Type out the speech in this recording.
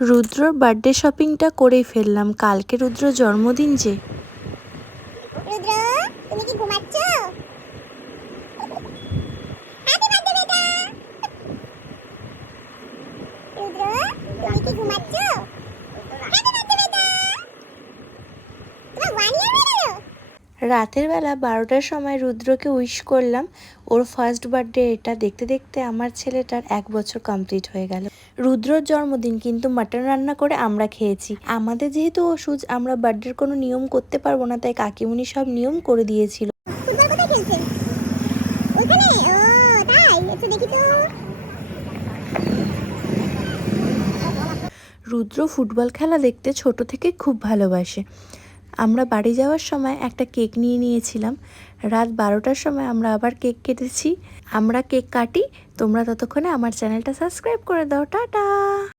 রুদ্রর birthday শপিংটা করেই ফেললাম, কালকে রুদ্র জন্মদিন যে। রুদ্র, তুমি কি ঘুমাচ্ছ? হ্যাপি বার্থডে বেটা। রুদ্র, তুমি কি ঘুমাচ্ছ? হ্যাপি বার্থডে বেটা। তোমার 1 ইয়ার হয়ে গেল? রাতের বেলা 12টার সময় রুদ্রকে উইশ করলাম, ওর ফার্স্ট বার্থডে। এটা দেখতে দেখতে আমার ছেলেটার 1 বছর কমপ্লিট হয়ে গেল। রুদ্রর জন্মদিন, কিন্তু মাটন রান্না করে আমরা খেয়েছি। আমাদের যেহেতু অসুখ, আমরা বার্থডের কোনো নিয়ম করতে পারবো না, তাই কাকিমুনি সব নিয়ম করে দিয়েছিল। ফুটবল কোথায় খেলছে? ওখানে? ও তাই, একটু দেখি তো। রুদ্র ফুটবল খেলা দেখতে ছোট থেকে খুব ভালোবাসে। আমরা বাড়ি যাওয়ার সময় একটা কেক নিয়ে নিয়েছিলাম। রাত 12টার সময় আমরা আবার কেক কেটেছি। আমরা কেক কাটি, তোমরা ততক্ষণে আমার চ্যানেলটা সাবস্ক্রাইব করে দাও। টাটা।